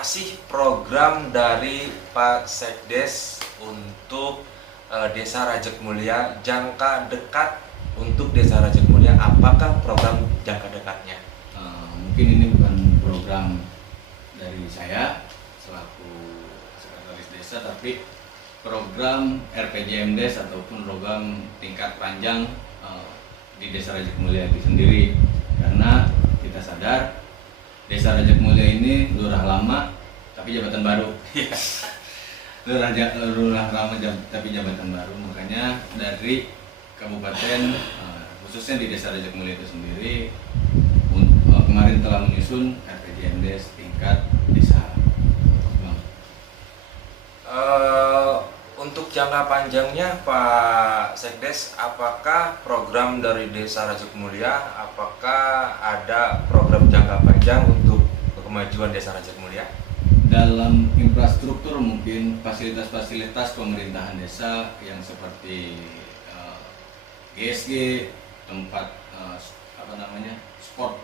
apa sih program dari Pak Sekdes untuk Desa Rajek Mulia jangka dekat untuk Desa Rajek Mulia? Apakah program jangka dekatnya? Mungkin ini bukan program dari saya selaku sekretaris desa, tapi program RPJMdes ataupun program tingkat panjang di Desa Rajek Mulia itu sendiri. Karena kita sadar Desa Rajek Mulia ini lurah lama tapi jabatan baru. lurah lama tapi jabatan baru. Makanya dari kabupaten khususnya di Desa Rajek Mulia itu sendiri kemarin telah menyusun RPJMdes tingkat desa. Untuk jangka panjangnya Pak Sekdes, apakah program dari Desa Rajek Mulia, apakah ada program jangka panjang untuk kemajuan Desa Rajek Mulia? Dalam infrastruktur mungkin fasilitas-fasilitas pemerintahan desa yang seperti GSG, tempat sport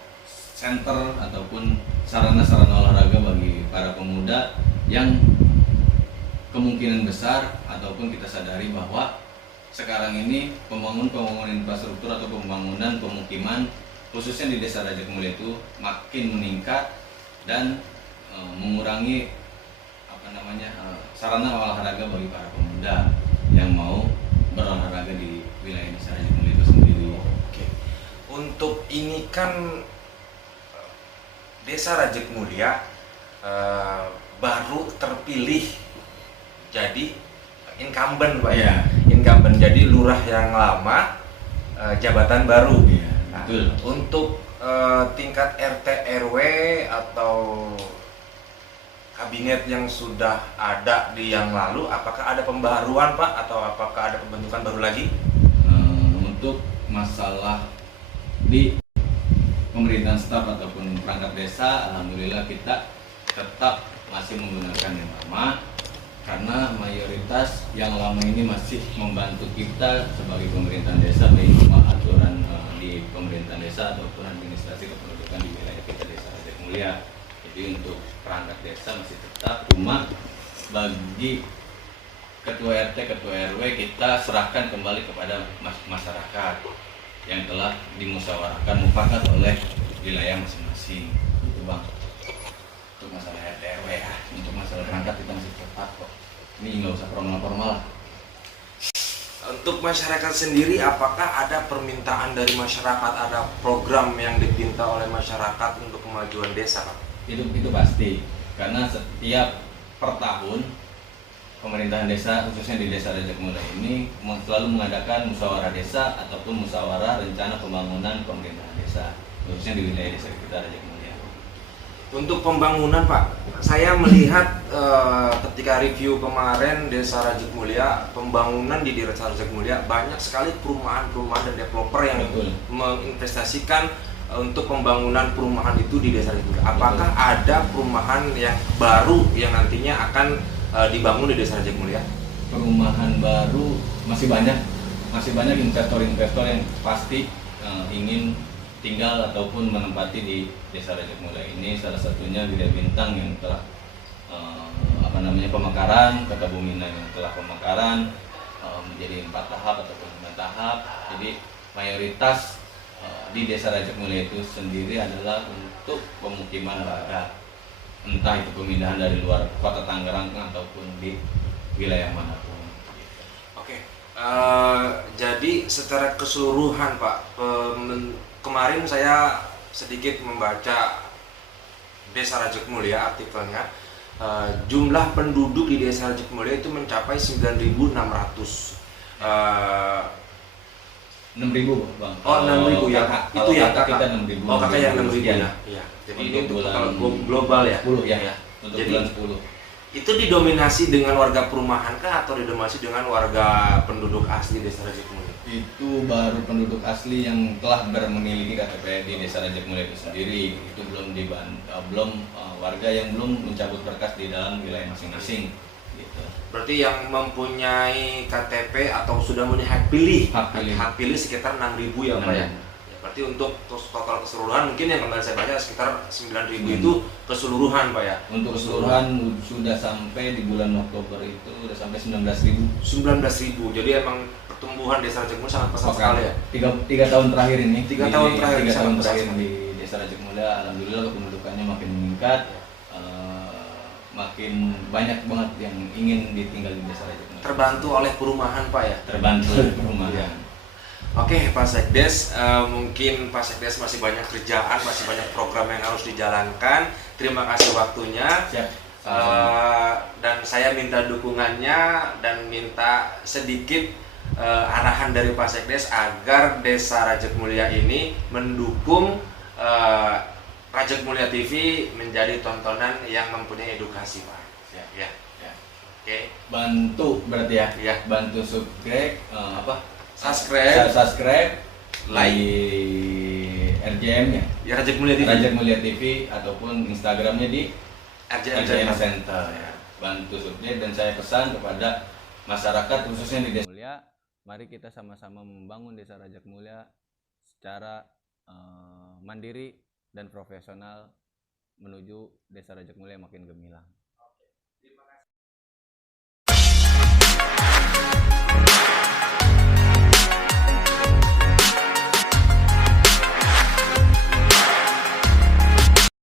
center ataupun sarana-sarana olahraga bagi para pemuda yang kemungkinan besar ataupun kita sadari bahwa sekarang ini pembangunan infrastruktur atau pembangunan pemukiman khususnya di Desa Rajek Mulia itu makin meningkat dan mengurangi sarana olahraga bagi para pemuda yang mau berolahraga di wilayah Desa Rajek Mulia itu sendiri. Oke. Untuk ini kan Desa Rajek Mulia baru terpilih jadi incumbent, Pak ya. Incumbent, jadi lurah yang lama, jabatan baru. Iya, betul. Untuk tingkat RT RW atau kabinet yang sudah ada di yang lalu, apakah ada pembaruan, Pak, atau apakah ada pembentukan baru lagi? Untuk masalah di pemerintahan staf ataupun perangkat desa, alhamdulillah kita tetap masih menggunakan yang lama. Karena mayoritas yang lama ini masih membantu kita sebagai pemerintahan desa, baik aturan di pemerintahan desa ataupun administrasi kependudukan di wilayah kita Desa Rajek Mulia. Jadi untuk perangkat desa masih tetap, cuma bagi ketua RT, ketua RW kita serahkan kembali kepada masyarakat yang telah dimusyawarahkan mufakat oleh wilayah masing-masing. Itu Bang. Untuk masalah RT RW ya, untuk masalah perangkat kita masih tetap kok. Ini nggak usah formal-formal lah. Untuk masyarakat sendiri, apakah ada permintaan dari masyarakat, ada program yang dipinta oleh masyarakat untuk kemajuan desa, Pak? Itu pasti, karena setiap per tahun pemerintahan desa khususnya di Desa Rajek Mulia ini selalu mengadakan musyawarah desa ataupun musyawarah rencana pembangunan pemerintahan desa khususnya di wilayah desa kita Rajek Mulia. Untuk pembangunan, Pak, saya melihat ketika review kemarin Desa Rajek Mulia, pembangunan di Desa Rajek Mulia banyak sekali perumahan-perumahan dan developer yang menginvestasikan untuk pembangunan perumahan itu di Desa Rajek Mulia. Apakah ada perumahan yang baru yang nantinya akan dibangun di Desa Rajek Mulia? Perumahan baru masih banyak investor-investor yang pasti ingin tinggal ataupun menempati di Desa Rajek Mulia ini. Salah satunya Widya Bintang yang telah pemekaran, Kota Bumina yang telah pemekaran menjadi 4 tahap ataupun 5 tahap. Jadi mayoritas di Desa Rajek Mulia itu sendiri adalah untuk pemukiman warga, entah itu pemindahan dari luar kota Tangerang ataupun di wilayah manapun. Oke, jadi secara keseluruhan, Pak, kemarin saya sedikit membaca Desa Rajek Mulia artikelnya, jumlah penduduk di Desa Rajek Mulia itu mencapai 9.600. 6.000 Bang. Oh, 6.000 ya. Itu ya kakak kakak. Kita 6.000. Oh, kakak yang 6.000 ya. Iya. Jadi ini untuk global ya. 10 ya. Untuk Jadi, bulan 10. Itu didominasi dengan warga perumahan kah atau didominasi dengan warga penduduk asli Desa Rajek Mulia? Itu baru penduduk asli yang telah memiliki KTP di Desa Rajek Mulia itu sendiri. Itu belum warga yang belum mencabut berkas di dalam wilayah masing-masing. Gitu. Berarti yang mempunyai KTP atau sudah mempunyai hak pilih sekitar 6.000 ya, Pak ya. Berarti Berarti untuk total keseluruhan mungkin yang kemarin saya baca sekitar 9.000 itu keseluruhan Pak ya. Untuk keseluruhan sudah sampai di bulan Oktober itu sudah sampai 19.000. 19.000. Jadi emang pertumbuhan Desa Rajak Mulia sangat pesat sekali ya. Tiga tahun terakhir ini. Tiga tahun terakhir di Desa Rajak Mulia, alhamdulillah kependudukannya makin meningkat. Makin banyak banget yang ingin ditinggal di Desa Rajak Mulia. Terbantu oleh perumahan Pak ya. Terbantu oleh perumahan. Ya. Oke Pak Sekdes, mungkin Pak Sekdes masih banyak kerjaan, masih banyak program yang harus dijalankan. Terima kasih waktunya. Siap. Dan saya minta dukungannya dan minta sedikit arahan dari Pak Sekdes agar Desa Rajak Mulia ini mendukung Rajak Mulia TV menjadi tontonan yang mempunyai edukasi Pak. Ya. Oke. Bantu berarti ya. Ya. Bantu subscribe subscribe, like di RJM ya. Ya Rajak Mulia TV. Rajak Mulia TV ataupun Instagramnya di RJM Center ya. Bantu subscribe dan saya pesan kepada masyarakat khususnya di Desa Mulia, mari kita sama-sama membangun Desa Rajak Mulia secara mandiri dan profesional menuju Desa Rajak Mulia makin gemilang.